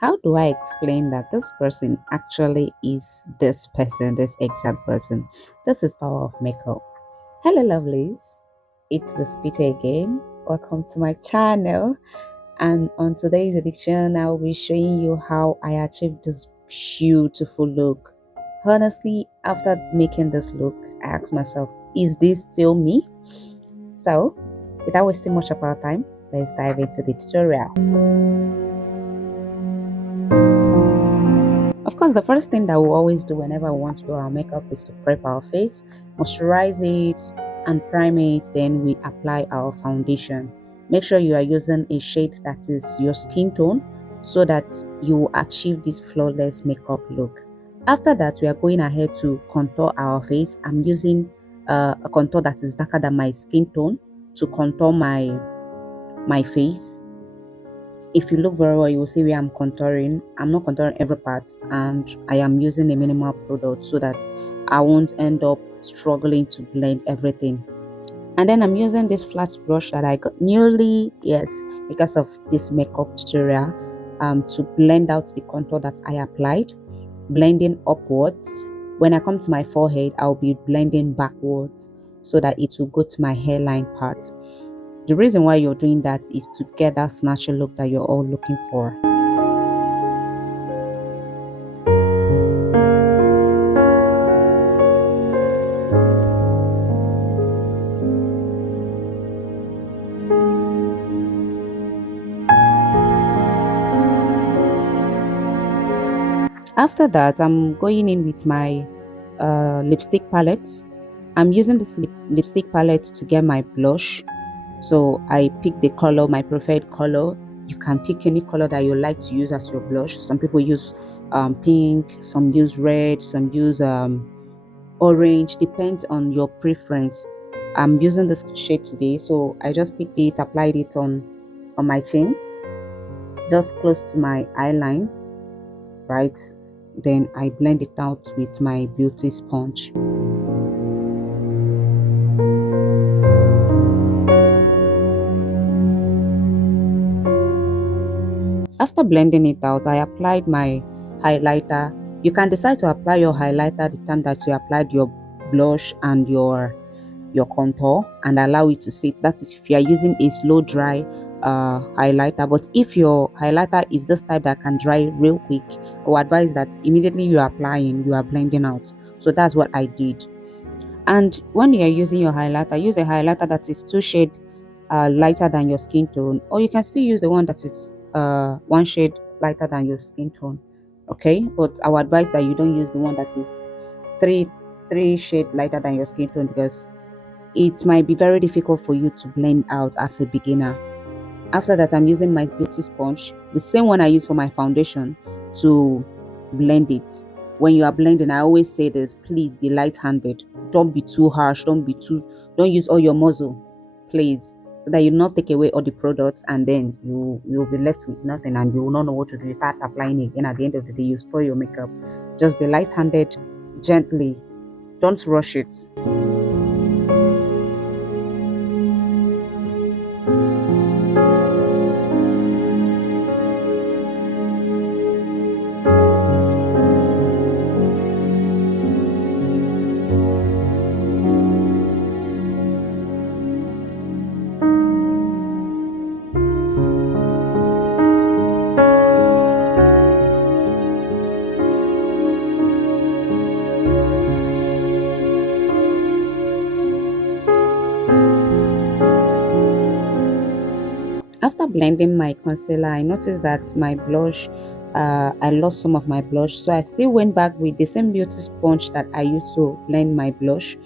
How do I explain that this person actually is this person, this exact person? This is power of makeup. Hello, lovelies. It's Luspita again. Welcome to my channel. And on today's edition, I will be showing you how I achieved this beautiful look. Honestly, after making this look, I asked myself, is this still me? So, without wasting much of our time, let's dive into the tutorial. Of course, the first thing that we always do whenever we want to do our makeup is to prep our face, moisturize it, and prime it. Then we apply our foundation. Make sure you are using a shade that is your skin tone so that you achieve this flawless makeup look. After that, we are going ahead to contour our face. I'm using a contour that is darker than my skin tone to contour my face. If you look very well, you will see where I'm contouring. I'm not contouring every part, and I am using a minimal product so that I won't end up struggling to blend everything. And then I'm using this flat brush that I got newly, yes, because of this makeup tutorial, to blend out the contour that I applied, blending upwards. When I come to my forehead, I'll be blending backwards so that it will go to my hairline part. The reason why you're doing that is to get that snatchy look that you're all looking for. After that, I'm going in with my lipstick palette. I'm using this lipstick palette to get my blush. So I pick the color, my preferred color. You can pick any color that you like to use as your blush. Some people use pink, some use red, some use orange. Depends on your preference. I'm using this shade today, so I just picked it, applied it on my chin, just close to my eyeline, right? Then I blend it out with my beauty sponge. After blending it out, I applied my highlighter. You can decide to apply your highlighter at the time that you applied your blush and your contour, and allow it to sit. That is if you are using a slow dry highlighter. But if your highlighter is this type that can dry real quick, I would advise that immediately you are applying, you are blending out. So that's what I did. And when you are using your highlighter, use a highlighter that is two shade lighter than your skin tone, or you can still use the one that is one shade lighter than your skin tone. Okay, but I would advise that you don't use the one that is three three shade lighter than your skin tone, because it might be very difficult for you to blend out as a beginner. After that, I'm using my beauty sponge, the same one I use for my foundation, to blend it. When you are blending, I always say this, please be light-handed. Don't be too harsh, don't use all your muscle, please, so that you not take away all the products, and then you'll be left with nothing and you will not know what to do. You start applying it, and at the end of the day you spoil your makeup. Just be light-handed, gently, don't rush it. After blending my concealer, I noticed that my blush, I lost some of my blush. So I still went back with the same beauty sponge that I used to blend my blush.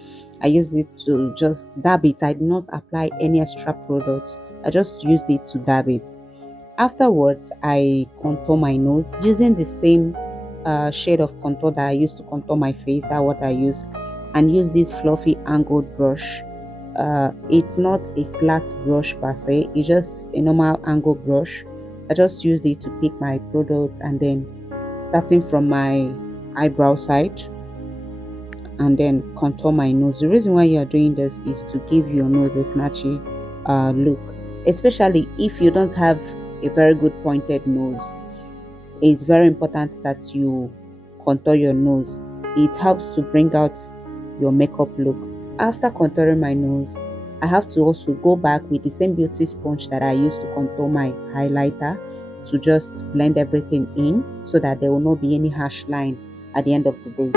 I used it to just dab it. I did not apply any extra product. I just used it to dab it. Afterwards, I contour my nose using the same shade of contour that I used to contour my face. That's what I use, and use this fluffy angled brush. It's not a flat brush per se, it's just a normal angle brush. I just used it to pick my products, and then starting from my eyebrow side and then contour my nose. The reason why you are doing this is to give your nose a snatchy look, especially if you don't have a very good pointed nose. it's very important that you contour your nose. It helps to bring out your makeup look. After contouring my nose, I have to also go back with the same beauty sponge that I used to contour my highlighter to just blend everything in so that there will not be any harsh line at the end of the day.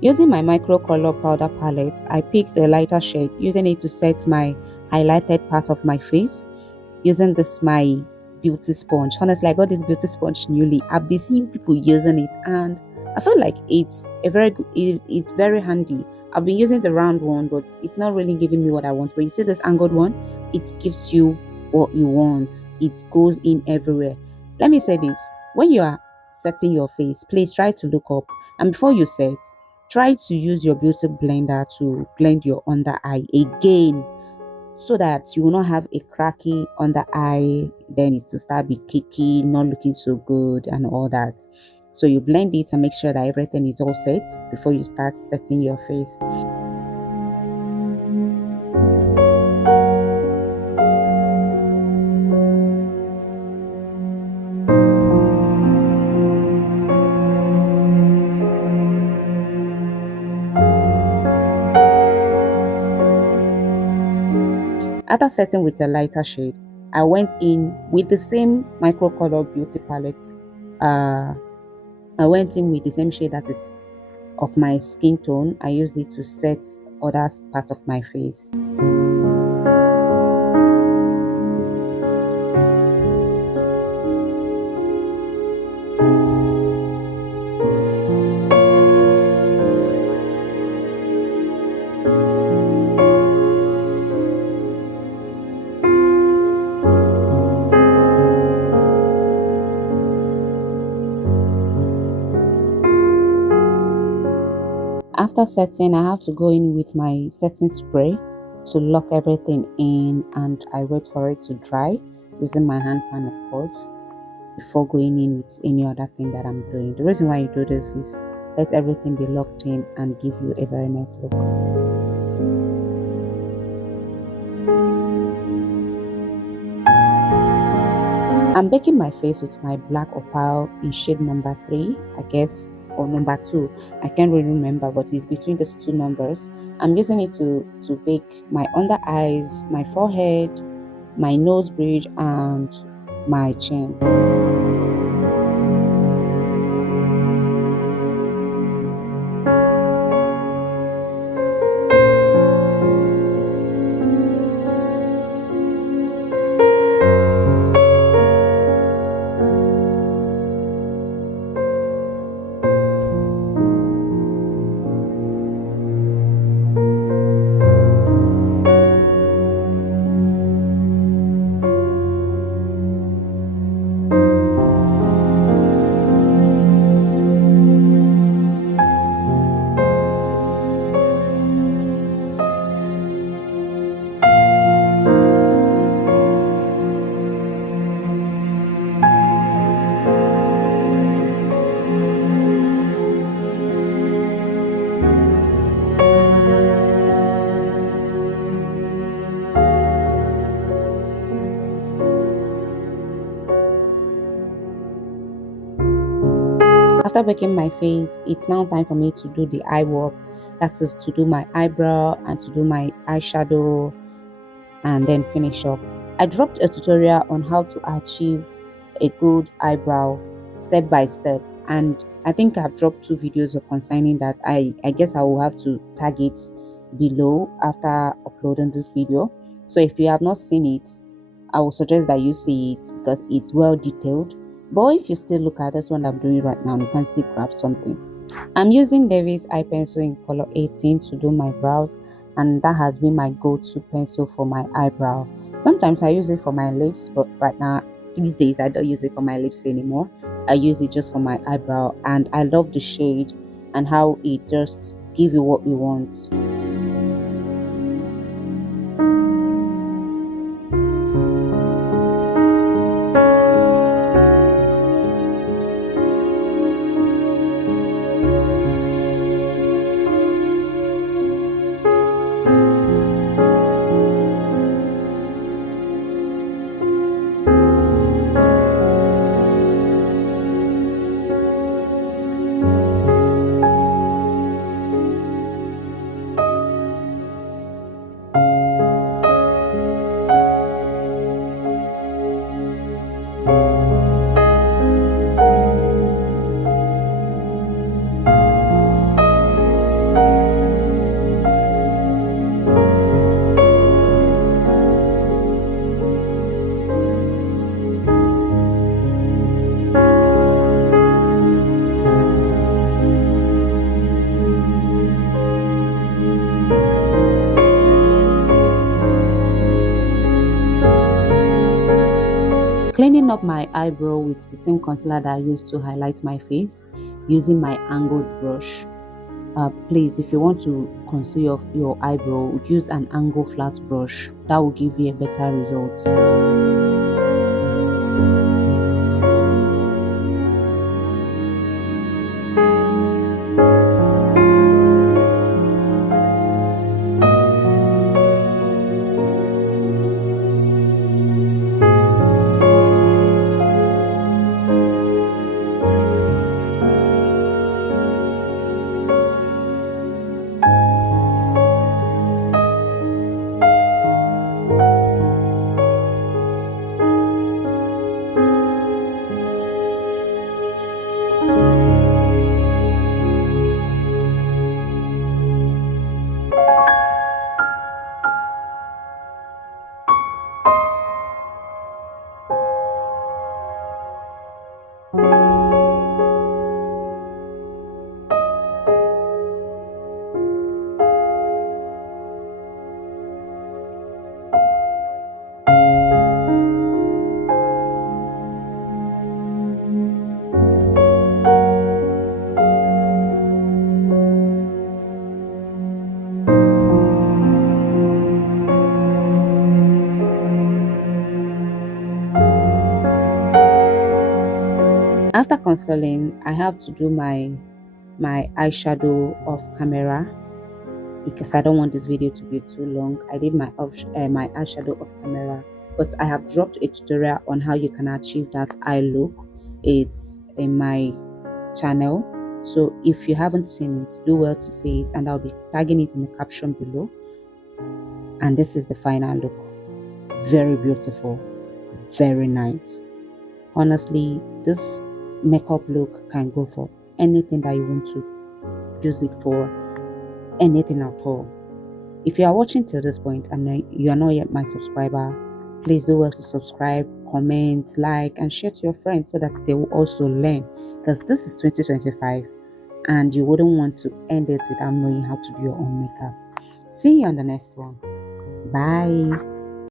Using my micro color powder palette, I picked a lighter shade, using it to set my highlighted part of my face, using this my beauty sponge. Honestly, I got this beauty sponge newly. I've been seeing people using it and I feel like it's a very good, it's very handy. I've been using the round one, but it's not really giving me what I want. But you see this angled one, it gives you what you want. It goes in everywhere. Let me say this: when you are setting your face, please try to look up, and before you set, try to use your beauty blender to blend your under eye again, so that you will not have a cracky under eye, then it will start be kicky, not looking so good and all that. So you blend it and make sure that everything is all set before you start setting your face. After setting with a lighter shade, I went in with the same micro color beauty palette. uh I went in with the same shade that is of my skin tone. I used it to set other parts of my face. After setting, I have to go in with my setting spray to lock everything in, and I wait for it to dry using my hand fan, of course, before going in with any other thing that I'm doing. The reason why you do this is let everything be locked in and give you a very nice look. I'm baking my face with my black opal in shade number 3, I guess, or number 2. I can't really remember, but it's between these two numbers. I'm using it to bake my under eyes, my forehead, my nose bridge, and my chin. After baking my face, it's now time for me to do the eye work. That is to do my eyebrow and to do my eyeshadow and then finish up. I dropped a tutorial on how to achieve a good eyebrow step by step, and I think I've dropped 2 videos concerning that. I guess I will have to tag it below after uploading this video. So if you have not seen it, I will suggest that you see it because it's well detailed. But if you still look at this one I'm doing right now, you can still grab something. I'm using Davis eye pencil in color 18 to do my brows, and that has been my go-to pencil for my eyebrow. Sometimes I use it for my lips, but right now, these days, I don't use it for my lips anymore. I use it just for my eyebrow, and I love the shade and how it just gives you what you want. Cleaning up my eyebrow with the same concealer that I used to highlight my face using my angled brush. Please, if you want to conceal your eyebrow, use an angle flat brush. That will give you a better result. After concealing, I have to do my eyeshadow off camera because I don't want this video to be too long. I did my my eyeshadow off camera, but I have dropped a tutorial on how you can achieve that eye look. It's in my channel, so if you haven't seen it, do well to see it, and I'll be tagging it in the caption below. And this is the final look. Very beautiful, very nice. Honestly, this makeup look can go for anything that you want to use it for, anything at all. If you are watching till this point and you are not yet my subscriber, please do well to subscribe, comment, like, and share to your friends so that they will also learn, because this is 2025 and you wouldn't want to end it without knowing how to do your own makeup. See you on the next one. Bye.